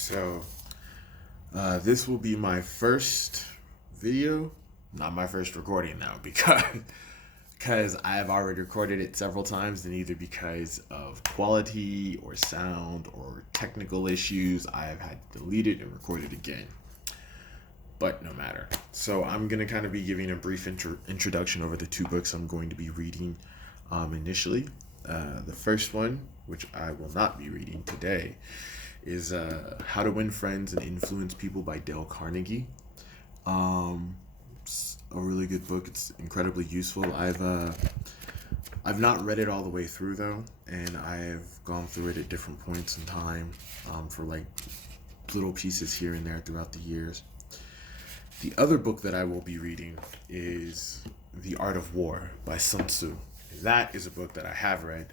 So, this will be my first video, not my first recording now, because I've already recorded it several times, and either because of quality or sound or technical issues, I've had to delete it and record it again. But no matter. So I'm gonna kind of be giving a brief introduction over the two books I'm going to be reading initially. The first one, which I will not be reading today, is How to Win Friends and Influence People by Dale Carnegie. It's a really good book. It's incredibly useful. I've not read it all the way through though, and I've gone through it at different points in time for like little pieces here and there throughout the years. The other book that I will be reading is The Art of War by Sun Tzu. That is a book that I have read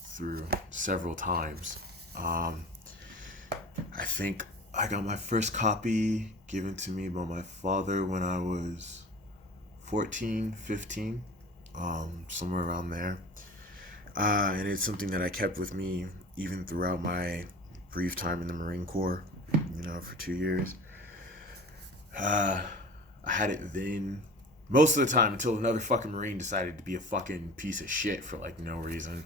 through several times. I think I got my first copy given to me by my father when I was 14, 15, somewhere around there. And it's something that I kept with me even throughout my brief time in the Marine Corps, for 2 years. I had it then most of the time until another fucking Marine decided to be a fucking piece of shit for like no reason.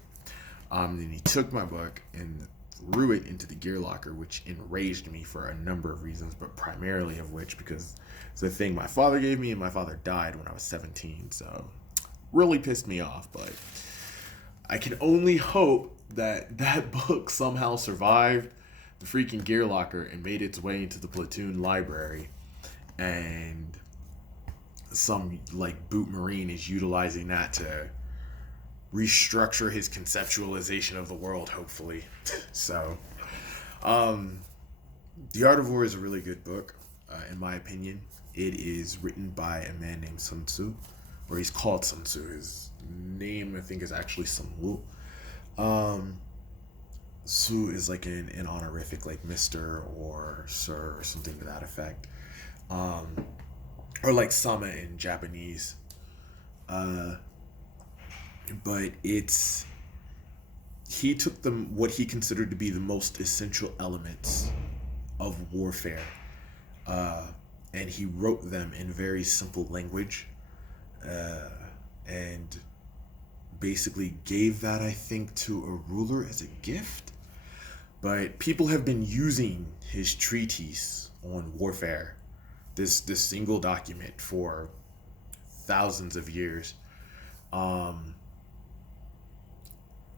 Then he took my book and threw it into the gear locker, which enraged me for a number of reasons, but primarily of which because it's the thing my father gave me, and my father died when I was 17, so really pissed me off. But I can only hope that that book somehow survived the freaking gear locker and made its way into the platoon library, and some like boot Marine is utilizing that to restructure his conceptualization of the world, hopefully. So, The Art of War is a really good book, in my opinion. It is written by a man named Sun Tzu, or he's called Sun Tzu. His name, I think, is actually Sun Wu. Tzu is like an honorific, like Mr. or Sir or something to that effect. Or like Sama in Japanese. But he took what he considered to be the most essential elements of warfare, and he wrote them in very simple language, and basically gave that, I think, to a ruler as a gift. But people have been using his treatise on warfare, this single document, for thousands of years.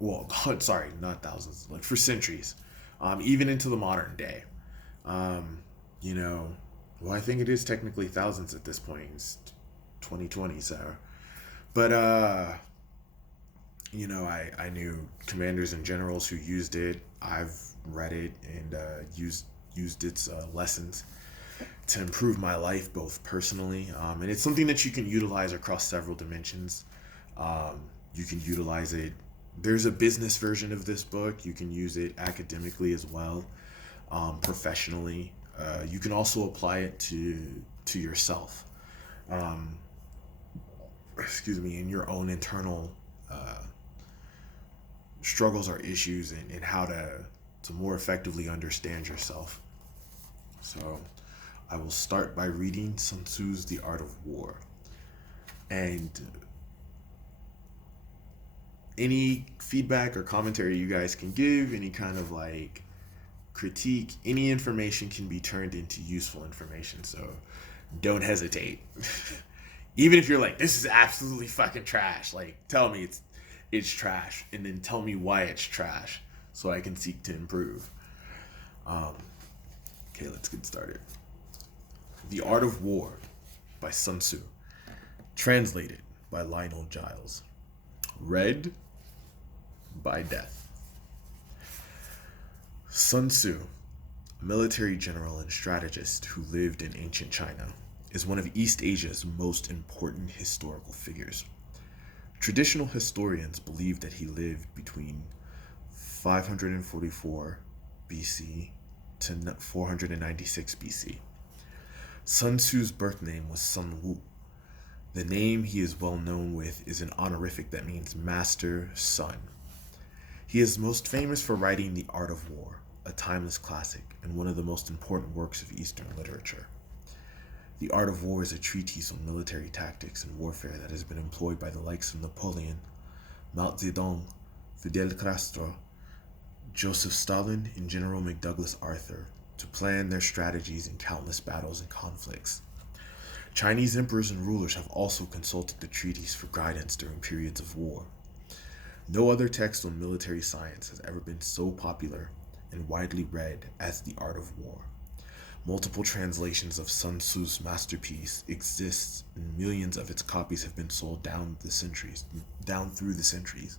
Well, sorry, not thousands, like for centuries, even into the modern day. Well, I think it is technically thousands at this point. It's 2020, so. But, I knew commanders and generals who used it. I've read it and used its lessons to improve my life, both personally. And it's something that you can utilize across several dimensions. You can utilize it. There's a business version of this book. You can use it academically as well, professionally. You can also apply it to yourself. In your own internal struggles or issues, and how to more effectively understand yourself. So I will start by reading Sun Tzu's The Art of War. And any feedback or commentary you guys can give, any kind of like critique, any information can be turned into useful information. So don't hesitate. Even if you're like, this is absolutely fucking trash, like tell me it's trash, and then tell me why it's trash so I can seek to improve. Okay, let's get started. The Art of War by Sun Tzu. Translated by Lionel Giles. Read by Death. Sun Tzu, a military general and strategist who lived in ancient China, is one of East Asia's most important historical figures. Traditional historians believe that he lived between 544 BC to 496 BC. Sun Tzu's birth name was Sun Wu. The name he is well known with is an honorific that means master sun. He is most famous for writing The Art of War, a timeless classic and one of the most important works of Eastern literature. The Art of War is a treatise on military tactics and warfare that has been employed by the likes of Napoleon, Mao Zedong, Fidel Castro, Joseph Stalin, and General McDouglas Arthur to plan their strategies in countless battles and conflicts. Chinese emperors and rulers have also consulted the treatise for guidance during periods of war. No other text on military science has ever been so popular and widely read as The Art of War. Multiple translations of Sun Tzu's masterpiece exist, and millions of its copies have been sold down through the centuries.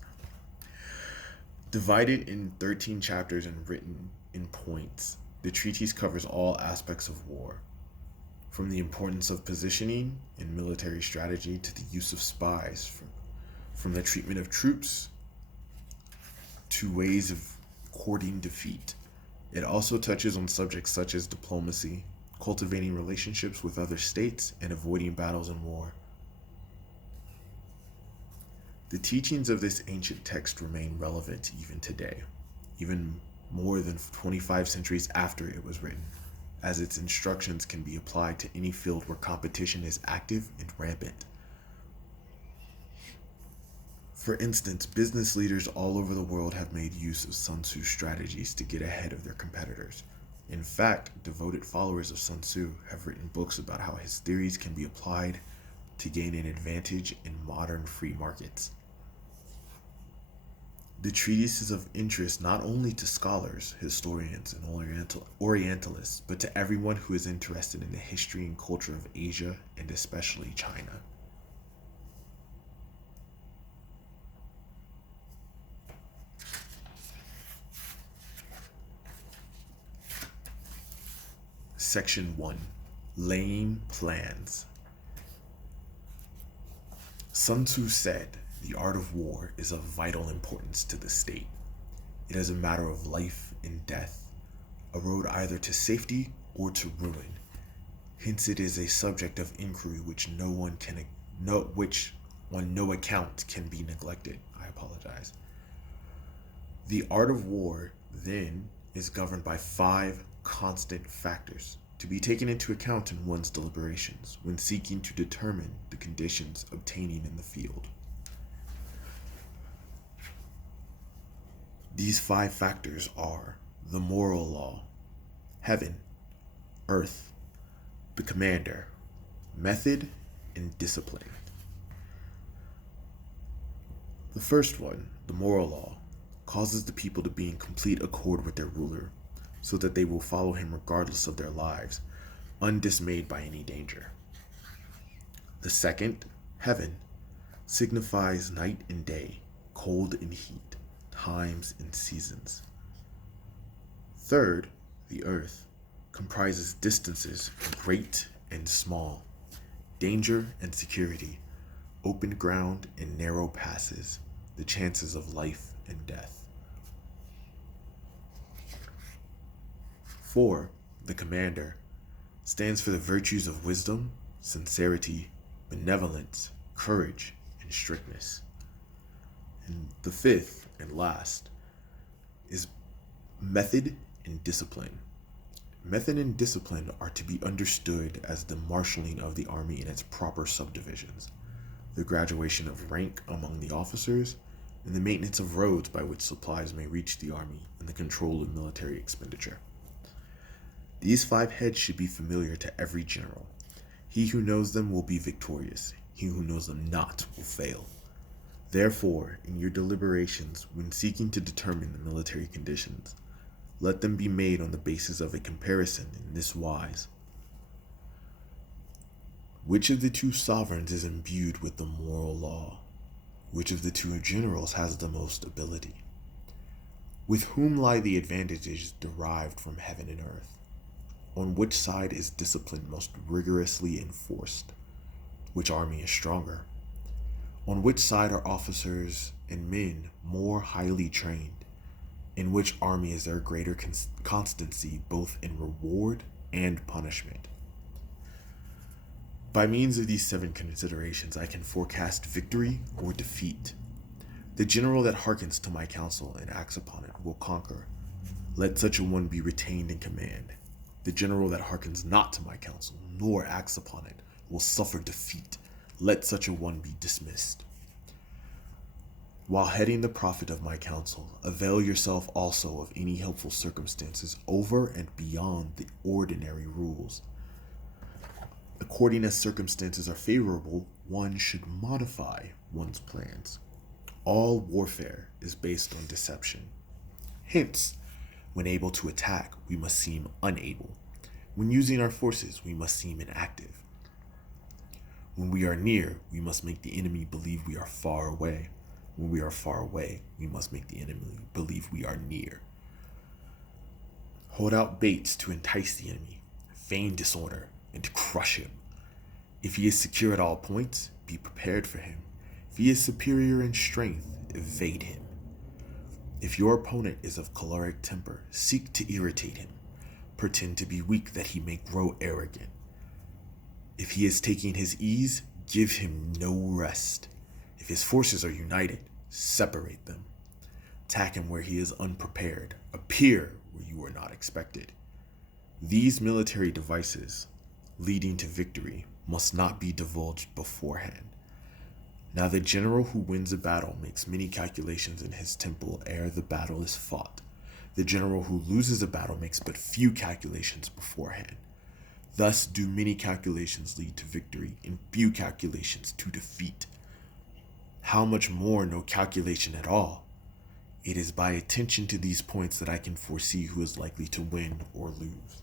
Divided in 13 chapters and written in points, the treatise covers all aspects of war, from the importance of positioning in military strategy to the use of spies, from the treatment of troops to ways of courting defeat. It also touches on subjects such as diplomacy, cultivating relationships with other states, and avoiding battles and war. The teachings of this ancient text remain relevant even today, even more than 25 centuries after it was written, as its instructions can be applied to any field where competition is active and rampant. For instance, business leaders all over the world have made use of Sun Tzu's strategies to get ahead of their competitors. In fact, devoted followers of Sun Tzu have written books about how his theories can be applied to gain an advantage in modern free markets. The treatise is of interest not only to scholars, historians, and Orientalists, but to everyone who is interested in the history and culture of Asia, and especially China. Section 1. Laying Plans. Sun Tzu said, "The art of war is of vital importance to the state. It is a matter of life and death, a road either to safety or to ruin. Hence it is a subject of inquiry which on no account can be neglected." The art of war, then, is governed by 5 constant factors to be taken into account in one's deliberations when seeking to determine the conditions obtaining in the field. These 5 factors are the moral law, heaven, earth, the commander, method, and discipline. The first one, the moral law, causes the people to be in complete accord with their ruler, so that they will follow him regardless of their lives, undismayed by any danger. The second, heaven, signifies night and day, cold and heat, times and seasons. Third, the earth, comprises distances great and small, danger and security, open ground and narrow passes, the chances of life and death. 4. The commander stands for the virtues of wisdom, sincerity, benevolence, courage, and strictness. And the 5th and last is method and discipline. Method and discipline are to be understood as the marshaling of the army in its proper subdivisions, the graduation of rank among the officers, and the maintenance of roads by which supplies may reach the army, and the control of military expenditure. These 5 heads should be familiar to every general. He who knows them will be victorious. He who knows them not will fail. Therefore, in your deliberations, when seeking to determine the military conditions, let them be made on the basis of a comparison in this wise. Which of the 2 sovereigns is imbued with the moral law? Which of the 2 generals has the most ability? With whom lie the advantages derived from heaven and earth? On which side is discipline most rigorously enforced? Which army is stronger? On which side are officers and men more highly trained? In which army is there greater constancy both in reward and punishment? By means of these 7 considerations, I can forecast victory or defeat. The general that hearkens to my counsel and acts upon it will conquer. Let such a one be retained in command. The general that hearkens not to my counsel, nor acts upon it, will suffer defeat. Let such a one be dismissed. While heading the profit of my counsel, avail yourself also of any helpful circumstances over and beyond the ordinary rules. According as circumstances are favorable, one should modify one's plans. All warfare is based on deception. Hence, when able to attack, we must seem unable. When using our forces, we must seem inactive. When we are near, we must make the enemy believe we are far away. When we are far away, we must make the enemy believe we are near. Hold out baits to entice the enemy, feign disorder, and to crush him. If he is secure at all points, be prepared for him. If he is superior in strength, evade him. If your opponent is of choleric temper, seek to irritate him. Pretend to be weak that he may grow arrogant. If he is taking his ease, give him no rest. If his forces are united, separate them. Attack him where he is unprepared. Appear where you are not expected. These military devices, leading to victory, must not be divulged beforehand. Now the general who wins a battle makes many calculations in his temple ere the battle is fought. The general who loses a battle makes but few calculations beforehand. Thus do many calculations lead to victory, and few calculations to defeat. How much more no calculation at all? It is by attention to these points that I can foresee who is likely to win or lose.